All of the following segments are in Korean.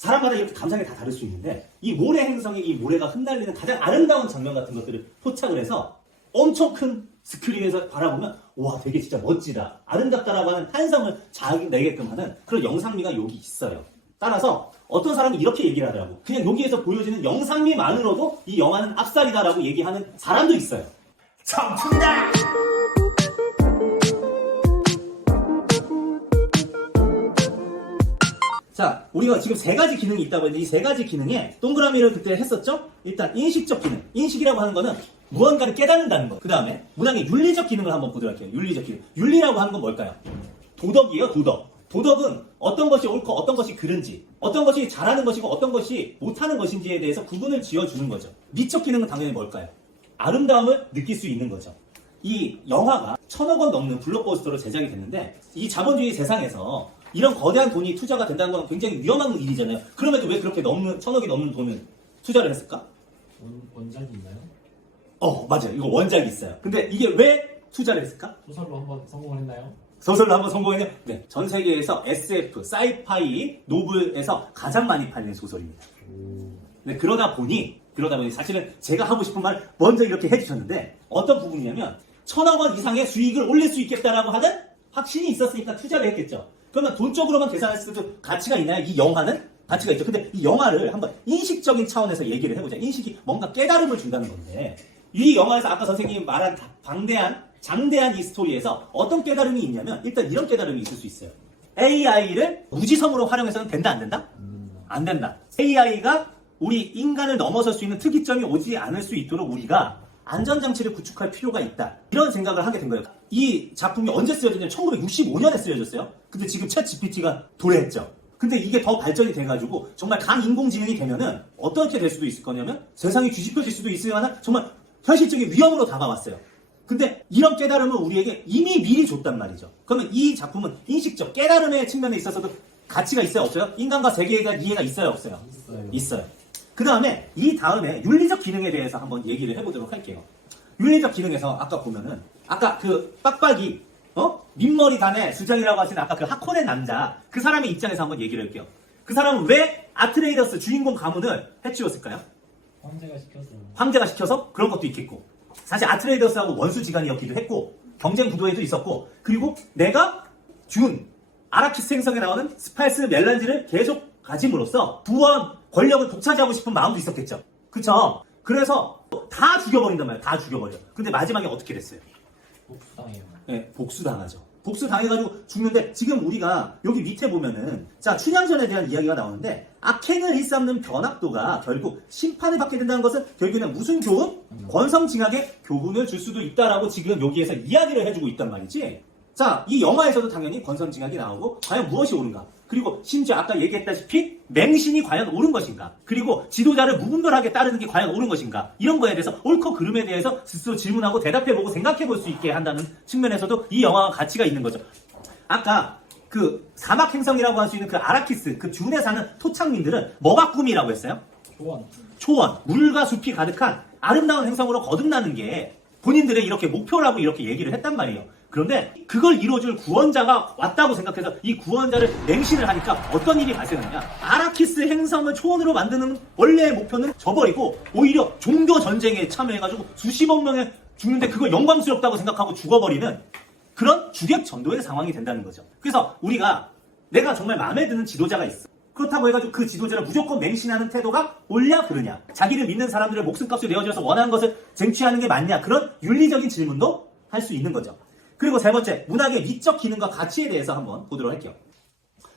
사람마다 이렇게 감상이 다 다를 수 있는데 이 모래 행성의 이 모래가 흩날리는 가장 아름다운 장면 같은 것들을 포착을 해서 엄청 큰 스크린에서 바라보면 와 되게 진짜 멋지다 아름답다라고 하는 탄성을 자기 내게끔 하는 그런 영상미가 여기 있어요. 따라서 어떤 사람이 이렇게 얘기를 하더라고. 그냥 여기에서 보여지는 영상미만으로도 이 영화는 압살이다라고 얘기하는 사람도 있어요. 청춘다! 자, 우리가 지금 세 가지 기능이 있다고 했는데 이 세 가지 기능에 동그라미를 그때 했었죠? 일단 인식적 기능. 인식이라고 하는 거는 무언가를 깨닫는다는 거. 그 다음에 문학의 윤리적 기능을 한번 보도록 할게요. 윤리적 기능. 윤리라고 하는 건 뭘까요? 도덕이에요, 도덕. 도덕은 어떤 것이 옳고 어떤 것이 그른지, 어떤 것이 잘하는 것이고 어떤 것이 못하는 것인지에 대해서 구분을 지어주는 거죠. 미적 기능은 당연히 뭘까요? 아름다움을 느낄 수 있는 거죠. 이 영화가 1,000억 원 넘는 블록버스터로 제작이 됐는데 이 자본주의 세상에서 이런 거대한 돈이 투자가 된다는 건 굉장히 위험한 일이잖아요. 그럼에도 왜 그렇게 1,000억이 넘는 돈을 투자를 했을까? 원작이 있나요? 맞아요. 이거 원작이 있어요. 근데 이게 왜 투자를 했을까? 소설로 한번 성공을 했나요? 소설로 한번 성공했네요. 네. 전 세계에서 SF, 사이파이, 노블에서 가장 많이 팔린 소설입니다. 네, 그러다 보니 사실은 제가 하고 싶은 말 먼저 이렇게 해주셨는데 어떤 부분이냐면 1,000억 원 이상의 수익을 올릴 수 있겠다라고 하는 확신이 있었으니까 투자를 했겠죠. 그러면 돈적으로만 계산했을 때도 가치가 있나요? 이 영화는? 가치가 있죠. 근데 이 영화를 한번 인식적인 차원에서 얘기를 해보자. 인식이 뭔가 깨달음을 준다는 건데 이 영화에서 아까 선생님이 말한 장대한 이 스토리에서 어떤 깨달음이 있냐면 일단 이런 깨달음이 있을 수 있어요. AI를 무지성으로 활용해서는 된다 안 된다? 안 된다. AI가 우리 인간을 넘어설 수 있는 특이점이 오지 않을 수 있도록 우리가 안전장치를 구축할 필요가 있다. 이런 생각을 하게 된 거예요. 이 작품이 언제 쓰여졌냐면 1965년에 쓰여졌어요. 근데 지금 챗 GPT가 도래했죠. 근데 이게 더 발전이 돼가지고 정말 강인공지능이 되면은 어떻게 될 수도 있을 거냐면 세상이 뒤집혀질 수도 있을 만한 정말 현실적인 위험으로 다가왔어요. 근데 이런 깨달음을 우리에게 이미 미리 줬단 말이죠. 그러면 이 작품은 인식적 깨달음의 측면에 있어서도 가치가 있어요 없어요? 인간과 세계에 대한 이해가 있어요 없어요? 있어요. 그 다음에 이 다음에 윤리적 기능에 대해서 한번 얘기를 해보도록 할게요. 윤리적 기능에서 아까 보면은 아까 그 빡빡이 민머리 단의 수장이라고 하시는 아까 그 하코네 남자 그 사람의 입장에서 한번 얘기를 할게요. 그 사람은 왜 아트레이더스 주인공 가문을 해치웠을까요? 황제가 시켜서 그런 것도 있겠고 사실 아트레이더스하고 원수지간이었기도 했고 경쟁 구도에도 있었고 그리고 내가 준 아라키스 행성에 나오는 스팔스 멜란지를 계속 가짐으로써 부와 권력을 독차지하고 싶은 마음도 있었겠죠. 그쵸? 그래서 다 죽여버린단 말이에요. 다 죽여버려. 근데 마지막에 어떻게 됐어요? 복수당해요. 네, 복수당하죠. 복수당해가지고 죽는데 지금 우리가 여기 밑에 보면은 자 춘향전에 대한 이야기가 나오는데 악행을 일삼는 변학도가 결국 심판을 받게 된다는 것은 결국에는 무슨 교훈? 권성징악의 교훈을 줄 수도 있다라고 지금 여기에서 이야기를 해주고 있단 말이지. 자, 이 영화에서도 당연히 권성징악이 나오고 과연 무엇이 옳은가? 그리고 심지어 아까 얘기했다시피 맹신이 과연 옳은 것인가? 그리고 지도자를 무분별하게 따르는 게 과연 옳은 것인가? 이런 거에 대해서 옳고 그름에 대해서 스스로 질문하고 대답해보고 생각해볼 수 있게 한다는 측면에서도 이 영화가 가치가 있는 거죠. 아까 그 사막 행성이라고 할 수 있는 그 아라키스, 그 듄에 사는 토착민들은 뭐가 꿈이라고 했어요? 초원. 물과 숲이 가득한 아름다운 행성으로 거듭나는 게 본인들의 이렇게 목표라고 이렇게 얘기를 했단 말이에요. 그런데 그걸 이루어줄 구원자가 왔다고 생각해서 이 구원자를 맹신을 하니까 어떤 일이 발생하냐. 아라키스 행성을 초원으로 만드는 원래의 목표는 저버리고 오히려 종교 전쟁에 참여해가지고 수십억 명이 죽는데 그걸 영광스럽다고 생각하고 죽어버리는 그런 주객 전도의 상황이 된다는 거죠. 그래서 우리가 내가 정말 마음에 드는 지도자가 있어. 그렇다고 해가지고 그 지도자를 무조건 맹신하는 태도가 옳냐 그르냐. 자기를 믿는 사람들의 목숨값을 내어줘서 원하는 것을 쟁취하는 게 맞냐. 그런 윤리적인 질문도 할 수 있는 거죠. 그리고 세 번째, 문학의 미적 기능과 가치에 대해서 한번 보도록 할게요.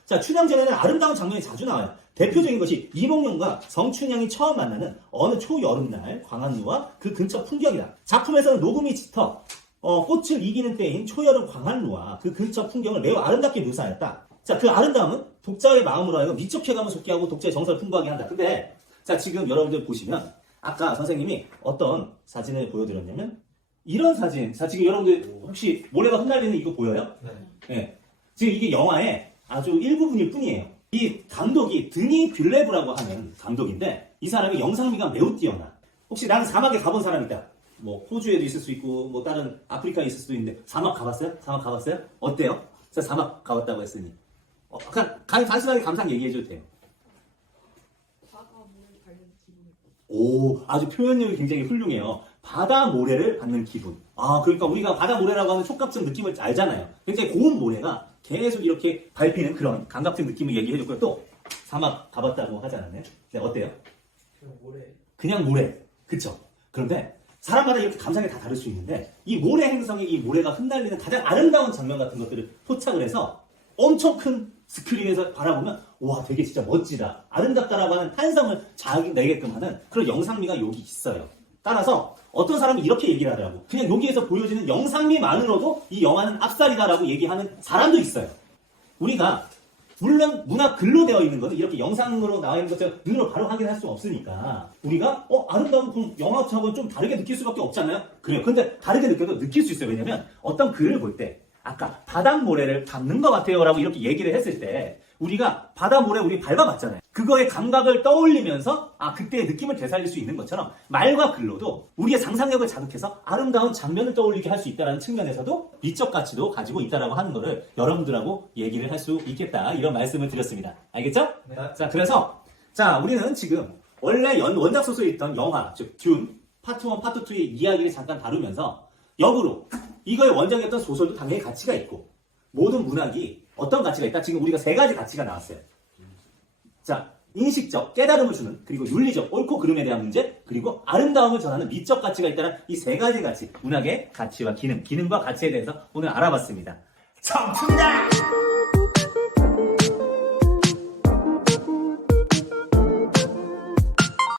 자, 춘향전에는 아름다운 장면이 자주 나와요. 대표적인 것이 이몽룡과 성춘향이 처음 만나는 어느 초여름날 광안루와 그 근처 풍경이다. 작품에서는 녹음이 짙어 꽃을 이기는 때인 초여름 광안루와 그 근처 풍경을 매우 아름답게 묘사하였다. 자, 그 아름다움은 독자의 마음으로 하여금 미적 쾌감을 솟게 하고 독자의 정서를 풍부하게 한다. 근데 자, 지금 여러분들 보시면 아까 선생님이 어떤 사진을 보여드렸냐면 이런 사진. 자, 지금 여러분들 혹시 모래가 흩날리는 이거 보여요? 네. 지금 이게 영화의 아주 일부분일 뿐이에요. 이 감독이 드니 뷸레브라고 하는 감독인데 이 사람이 영상미가 매우 뛰어나. 혹시 나는 사막에 가본 사람 있다. 뭐 호주에도 있을 수 있고 뭐 다른 아프리카에 있을 수도 있는데 사막 가봤어요? 사막 가봤어요? 어때요? 제가 사막 가봤다고 했으니 그냥 단순하게 감상 얘기해줘도 돼요. 오, 아주 표현력이 굉장히 훌륭해요. 바다 모래를 받는 기분. 아, 그러니까 우리가 바다 모래라고 하는 촉감적 느낌을 알잖아요. 굉장히 고운 모래가 계속 이렇게 밟히는 그런 감각적 느낌을 얘기해줬고요. 또 사막 가봤다고 하지 않았나요? 네, 어때요? 그냥 모래. 그냥 모래. 그쵸? 그런데 사람마다 이렇게 감상이 다 다를 수 있는데 이 모래 행성에 이 모래가 흩날리는 가장 아름다운 장면 같은 것들을 포착을 해서 엄청 큰 스크린에서 바라보면 와 되게 진짜 멋지다 아름답다라고 하는 탄성을 자기 내게끔 하는 그런 영상미가 여기 있어요. 따라서 어떤 사람이 이렇게 얘기를 하더라고. 그냥 여기에서 보여지는 영상미만으로도 이 영화는 압살이다라고 얘기하는 사람도 있어요. 우리가 물론 문학 글로 되어 있는 것은 이렇게 영상으로 나와 있는 것처럼 눈으로 바로 확인할 수 없으니까 우리가 아름다운 그 영화하고는 좀 다르게 느낄 수밖에 없잖아요. 그래요. 근데 다르게 느껴도 느낄 수 있어요. 왜냐면 어떤 글을 볼 때 아까 바닷모래를 밟는 것 같아요 라고 이렇게 얘기를 했을 때 우리가 바닷모래 우리 밟아봤잖아요. 그거의 감각을 떠올리면서 그때의 느낌을 되살릴 수 있는 것처럼 말과 글로도 우리의 상상력을 자극해서 아름다운 장면을 떠올리게 할 수 있다는 측면에서도 미적 가치도 가지고 있다라고 하는 거를 여러분들하고 얘기를 할 수 있겠다 이런 말씀을 드렸습니다. 알겠죠? 네. 자 그래서 우리는 지금 원래 원작 소설에 있던 영화 즉 듄 파트 1, 파트 2의 이야기를 잠깐 다루면서 역으로 이거의 원작이었던 소설도 당연히 가치가 있고 모든 문학이 어떤 가치가 있다? 지금 우리가 세 가지 가치가 나왔어요. 자, 인식적, 깨달음을 주는, 그리고 윤리적, 옳고 그름에 대한 문제, 그리고 아름다움을 전하는 미적 가치가 있다는 이 세 가지 가치, 문학의 가치와 기능과 가치에 대해서 오늘 알아봤습니다. 청춘다!